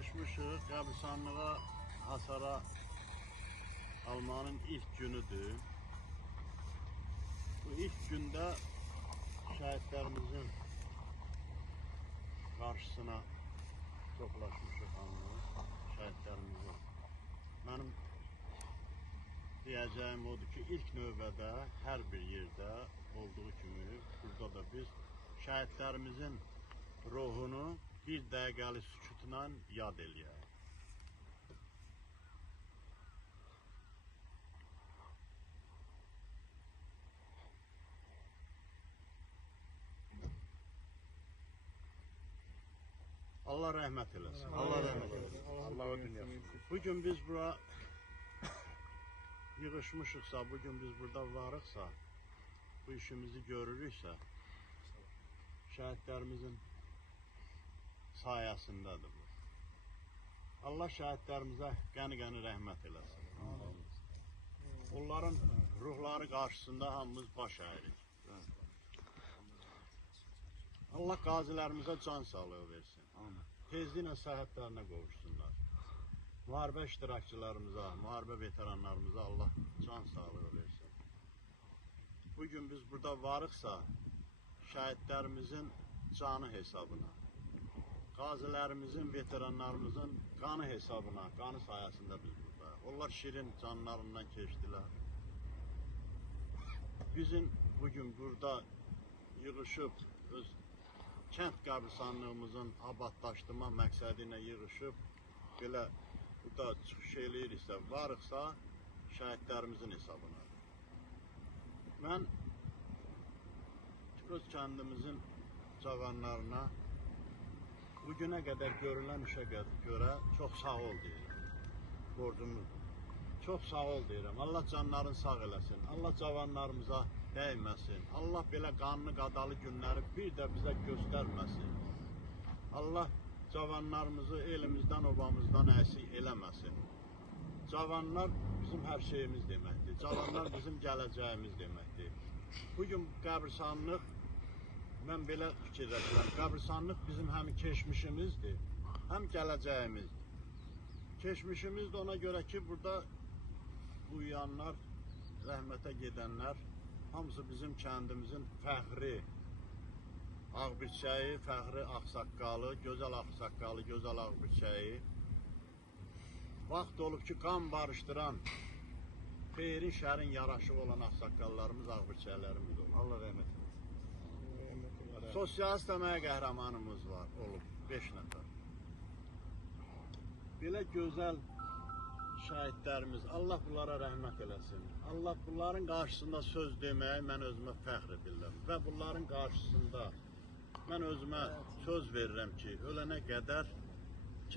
yığışmışıq, qəbristanlığa hasara almanın ilk günüdür. Bu ilk gündə şəhidlərimizin qarşısına toplaşmışıq hamımız, şəhidlərimizin. Mənim deyəcəyim odur ki, ilk növbədə hər bir yerdə olduğu kimi burada da biz şəhidlərimizin ruhunu bir dəqiqəlik sükutla yad eləyək. Allah rəhmət eləsin. Allah rəhmət eləsin. Allah o dünya. Bugün biz bura yığışmışıqsa, bugün biz burada varıqsa, bu işimizi görürüksə, şəhidlərimizin sayəsindədir bu. Allah şəhidlərimizə qəni-qəni rəhmət eləsin. Onların ruhları qarşısında hamımız baş əyirik. Allah qazilərimizə can sağlığı versin. Tezliklə səhhətlərinə qovuşsunlar. Müharibə iştirakçılarımıza, müharibə veteranlarımıza Allah can sağlığı versin. Bugün biz burada varıqsa, şəhidlərimizin canı hesabına, qazilərimizin, veteranlarımızın qanı hesabına, qanı sayəsində biz burada. Onlar şirin canlarından keçdilər. Bizim bugün burada yığışıb, öz kənd qəbristanlığımızın abadlaşdırma məqsədi ilə yığışıb, belə burada çıxış eləyiriksə, varıqsa, şəhidlərimizin hesabına. Mən öz kəndimizin cavanlarına bugünə qədər görülən işə görə çox sağ ol deyirəm. Borcumuz. Çox sağ ol deyirəm. Allah canlarını sağ eləsin. Allah cavanlarımıza dəyməsin. Allah belə qanlı qadalı günləri bir də bizə göstərməsin. Allah cavanlarımızı elimizdən, obamızdan əsik eləməsin. Cavanlar bizim hər şeyimiz deməkdir. Cavanlar bizim gələcəyimiz deməkdir. Bugün qəbristanlıq, mən belə fikirləşirəm, qəbristanlıq bizim həm keçmişimizdir, həm gələcəyimizdir. Keçmişimizdir ona görə ki, burada uyuyanlar, rəhmətə gedənlər, hamısı bizim kəndimizin fəxri, ağbirçəyi, fəxri ağsaqqalı, gözəl ağsaqqalı, gözəl ağbirçəyi. Vaxt olub ki, qan barışdıran, xeyrin, şərin yaraşığı olan ağsaqqallarımız, ağbirçəklərimiz olur. Allah rəhmət eləsin. Sosialist əməyə qəhrəmanımız var, olub, 5 nəfər. Belə gözəl şəhidlərimiz, Allah bunlara rəhmət eləsin. Allah bunların qarşısında söz deməyi mən özümə fəxr edirəm. Və bunların qarşısında mən özümə söz verirəm ki, ölənə qədər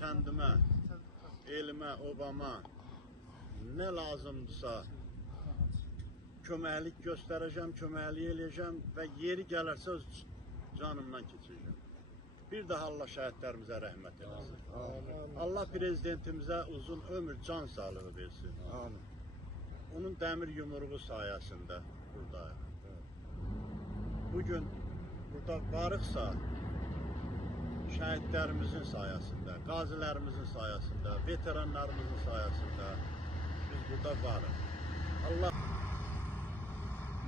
kəndimə, elimə, obama nə lazımdırsa köməklik göstərəcəm, köməklik eləyəcəm və yeri gələrsə öz canımdan keçirəcəm. Bir daha Allah şəhidlərimizə rəhmət eləsin. Allah prezidentimizə uzun ömür, can sağlığı versin. Onun dəmir yumruğu sayəsində buradayıq. Bugün burada varıqsa, şəhidlərimizin sayəsində, qazilərimizin sayəsində, veteranlarımızın sayəsində biz burada varıq. Allah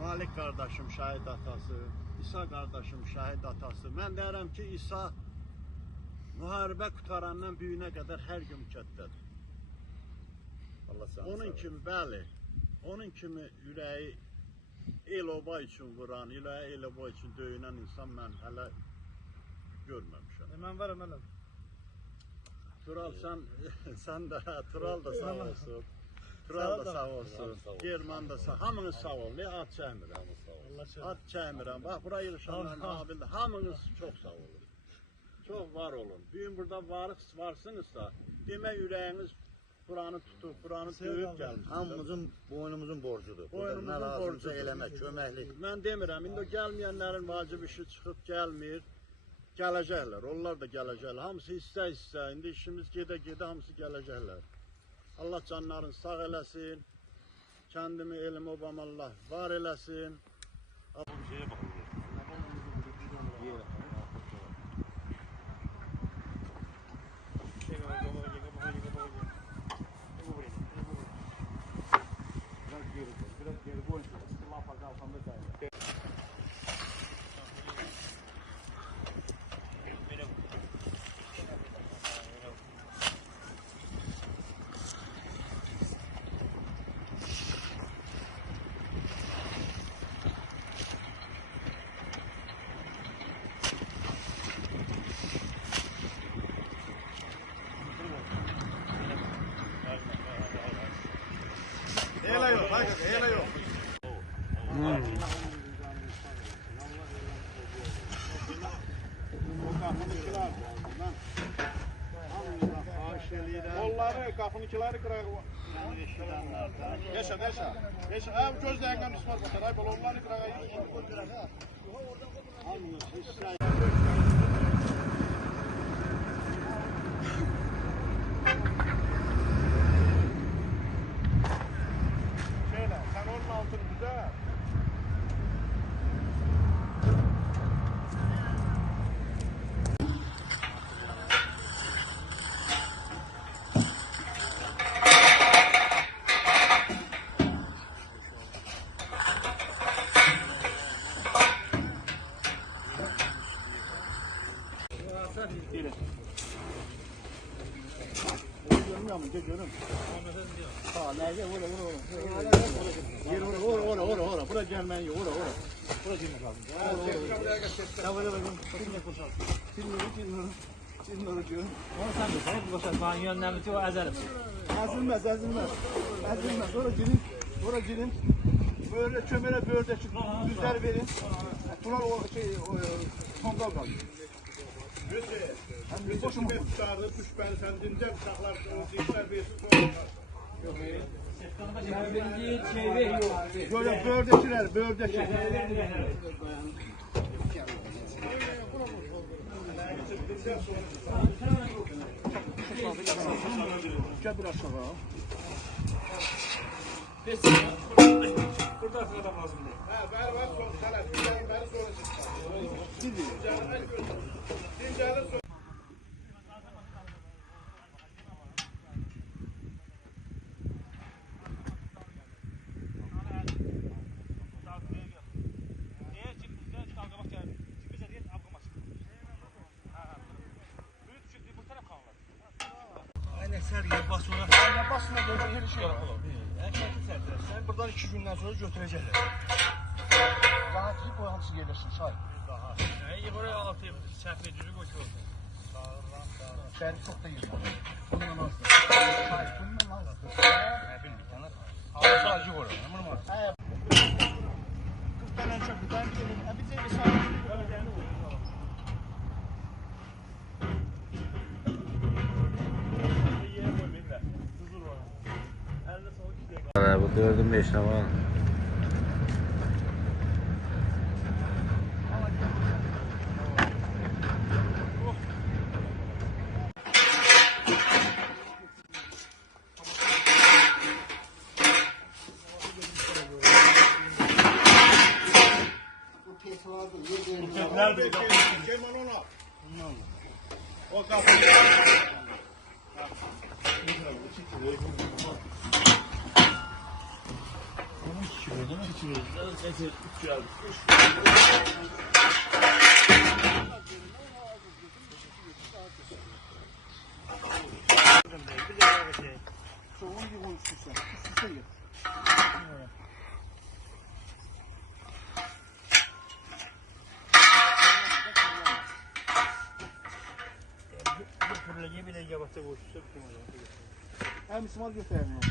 Malik qardaşım şəhid atası, İsa qardaşım şəhid atası. Mən deyərəm ki, İsa müharibə qutarandan büyünə qədər hər gün mükəddədir. Onun kimi, bəli, onun kimi ürəyi el-oba üçün vuran, ürəyi el-oba üçün döyünən insan mən hələ görməmişəm. Mən varım, mənəm. Tural, sən də, Tural da sağ olsun. Tural da sağ olsun, German da sağ, hamınız sağ olun, ad çəkmirəm. Ad çəkmirəm, bax, bura yığışanların abildə, hamınız çox sağ olun. Çox var olun. Bugün burada varsınızsa, demək ürəyiniz buranı tutub, buranı döyüb gəlmişsiniz. Hamımızın, boynumuzun borcudur. Boynumuzun borcudur. Eləmək, köməklik. Mən demirəm, indi o gəlməyənlərin vacib işi çıxıb gəlmir. Gələcəklər, onlar da gələcəklər. Hamısı hissə-hissə, indi işimiz gedə-gedə hamısı gələcəklər. Allah canlarını sağ eləsin, kəndimi, elimi, obam Allah var eləsin. Şeyə baxın. kapının kileri kırayım. Yaşa. Yaşa. Abi göz dayangan ispat bakar. Ay balonları kırayım. Şöyle, sen onun altını güzel. Görmüyor musun? Görüyorum. Ha, nerede? Ora. Bura gelmen yok. Ora. Bura girmek lazım. Ya böyle bakın. Çinleri. Onu sen de sen boşalt. Bana yönlendirdi o ezerim. Ezilmez. Sonra girin. Böyle çömele börde çıkın. Düzler verin. Tural o tongal kaldı. Hem bir boşum tutardı. Üç ben sen dinler saklar. Dinler bir Ben birinci şey veriyor. Böyle bördeçiler. Gel biraz sonra. Burada adam lazım değil. Ver son sana. Ver sonra çık. Dincanı basına götürecek şey yok. Sen buradan 2 günden sonra götürecekler. Rahat yiyip o hamsi gelirsin say. İyi buraya altı sefecili koşuyor. Ben çok da yiyeyim. Bundan az. Say, bundan az. Ne bileyim. Ağzı acı var. Ama var. 40 tane çok bir tane gelin. Bir de say. Bu gördüm 5 tamam. Nerede? Kemal ona. O kapı. Hem Müslüman göstermiyor.